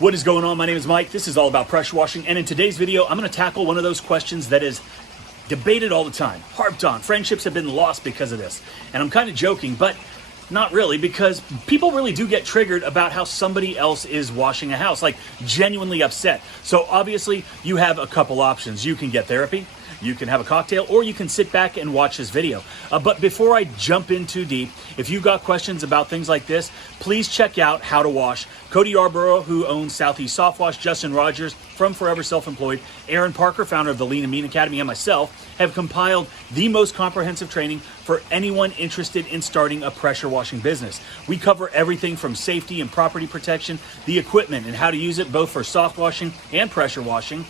What is going on? My name is Mike. This is all about pressure washing, and in today's video, I'm going to tackle one of those questions that is debated all the time, harped on. Friendships have been lost because of this. And I'm kind of joking, but not really, because people really do get triggered about how somebody else is washing a house, like genuinely upset. So obviously, you have a couple options. You can get therapy, you can have a cocktail, or you can sit back and watch this video. But before I jump in too deep, if you've got questions about things like this, please check out How to Wash. Cody Yarborough, who owns Southeast Soft Wash, Justin Rogers from Forever Self-Employed, Aaron Parker, founder of the Lean and Mean Academy, and myself have compiled the most comprehensive training for anyone interested in starting a pressure washing business. We cover everything from safety and property protection, the equipment and how to use it both for soft washing and pressure washing,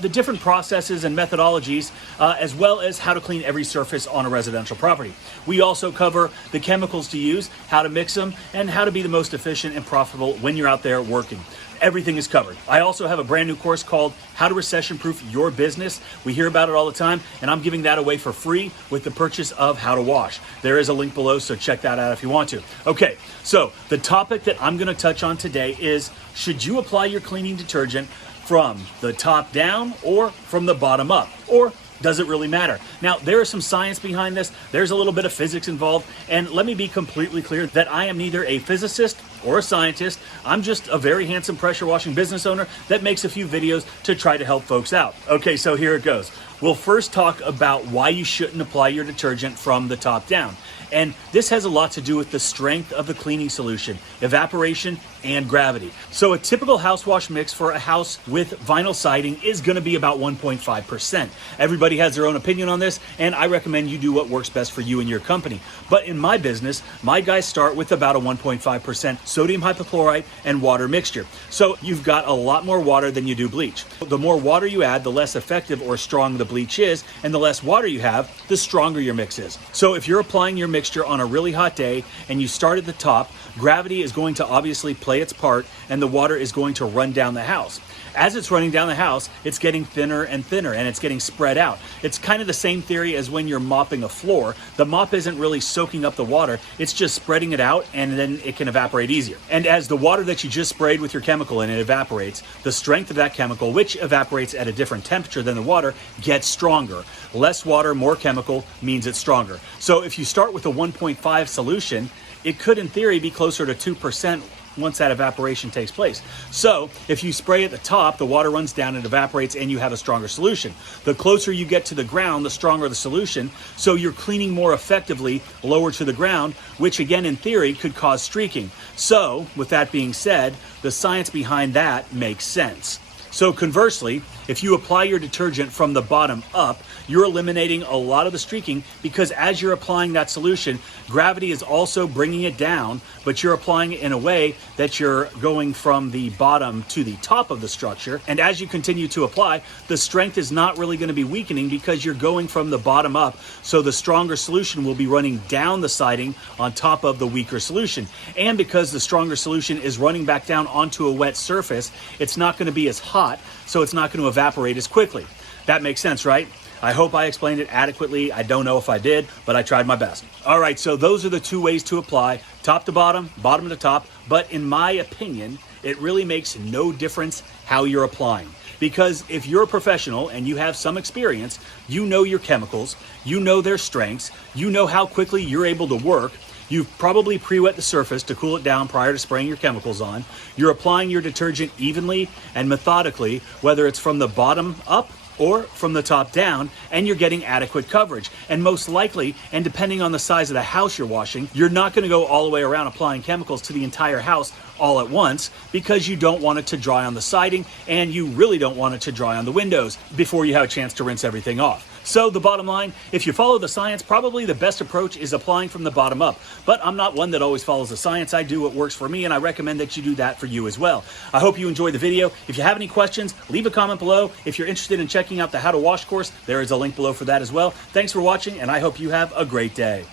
the different processes and methodologies, as well as how to clean every surface on a residential property. We also cover the chemicals to use, how to mix them, and how to be the most efficient and profitable when you're out there working. Everything is covered. I also have a brand new course called How to Recession Proof Your Business. We hear about it all the time, and I'm giving that away for free with the purchase of How to Wash. There is a link below, so check that out if you want to. Okay, so the topic that I'm going to touch on today is, should you apply your cleaning detergent from the top down or from the bottom up? Or does it really matter? Now, there is some science behind this. There's a little bit of physics involved. And let me be completely clear that I am neither a physicist or a scientist. I'm just a very handsome pressure washing business owner that makes a few videos to try to help folks out. Okay, so here it goes. We'll first talk about why you shouldn't apply your detergent from the top down. And this has a lot to do with the strength of the cleaning solution, evaporation, and gravity. So a typical house wash mix for a house with vinyl siding is going to be about 1.5%. Everybody has their own opinion on this, and I recommend you do what works best for you and your company. But in my business, my guys start with about a 1.5% sodium hypochlorite and water mixture. So you've got a lot more water than you do bleach. The more water you add, the less effective or strong the bleach is, and the less water you have, the stronger your mix is. So if you're applying your mixture on a really hot day and you start at the top, gravity is going to obviously play its part and the water is going to run down the house. As it's running down the house, it's getting thinner and thinner and it's getting spread out. It's kind of the same theory as when you're mopping a floor. The mop isn't really soaking up the water, it's just spreading it out and then it can evaporate easier. And as the water that you just sprayed with your chemical and it evaporates, the strength of that chemical, which evaporates at a different temperature than the water, gets stronger. Less water, more chemical means it's stronger. So if you start with a 1.5 solution, it could in theory be closer to 2% once that evaporation takes place. So if you spray at the top, the water runs down and evaporates and you have a stronger solution. The closer you get to the ground, the stronger the solution. So you're cleaning more effectively lower to the ground, which again in theory could cause streaking. So with that being said, the science behind that makes sense. So conversely, if you apply your detergent from the bottom up, you're eliminating a lot of the streaking because as you're applying that solution, gravity is also bringing it down, but you're applying it in a way that you're going from the bottom to the top of the structure. And as you continue to apply, the strength is not really going to be weakening because you're going from the bottom up. So the stronger solution will be running down the siding on top of the weaker solution. And because the stronger solution is running back down onto a wet surface, it's not going to be as hot, so it's not going to evaporate as quickly. That makes sense, right? I hope I explained it adequately. I don't know if I did, but I tried my best. All right, so those are the two ways to apply, top to bottom, bottom to top. But in my opinion, it really makes no difference how you're applying. Because if you're a professional and you have some experience, you know your chemicals, you know their strengths, you know how quickly you're able to work. You've probably pre-wet the surface to cool it down prior to spraying your chemicals on. You're applying your detergent evenly and methodically, whether it's from the bottom up or from the top down, and you're getting adequate coverage. And most likely, and depending on the size of the house you're washing, you're not going to go all the way around applying chemicals to the entire house all at once because you don't want it to dry on the siding and you really don't want it to dry on the windows before you have a chance to rinse everything off. So the bottom line, if you follow the science, probably the best approach is applying from the bottom up. But I'm not one that always follows the science. I do what works for me, and I recommend that you do that for you as well. I hope you enjoyed the video. If you have any questions, leave a comment below. If you're interested in checking out the How to Wash course, there is a link below for that as well. Thanks for watching, and I hope you have a great day.